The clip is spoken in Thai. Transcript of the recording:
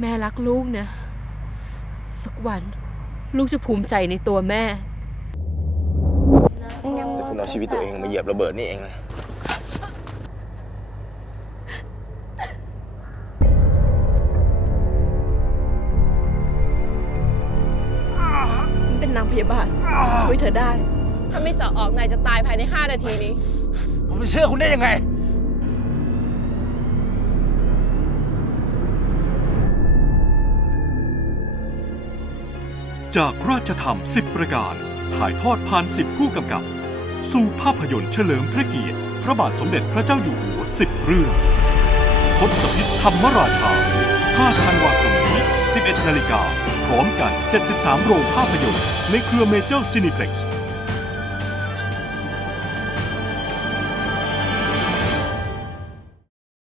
แม่รักลูกนะ สักวัน ลูกจะภูมิใจในตัวแม่แต่คุณเอาชีวิตตัวเองมาเหยียบระเบิดนี่เองนะฉันเป็นนางพยาบาลช่วยเธอได้ ถ้าไม่เจาะออกนายจะตายภายใน 5 นาทีนี้ ผมจะเชื่อคุณได้ยังไง จากราชธรรม 10 ประการ ถ่ายทอดผ่าน 10 ผู้กำกับ สู่ภาพยนตร์เฉลิมพระเกียรติ พระบาทสมเด็จพระเจ้าอยู่หัว 10 เรื่องทศพิธธรรมราชา 5 ธันวาคมนี้ 11 นาฬิกา พร้อมกัน 73 โรงภาพยนตร์ ในเครือเมเจอร์ซินิเพล็กซ์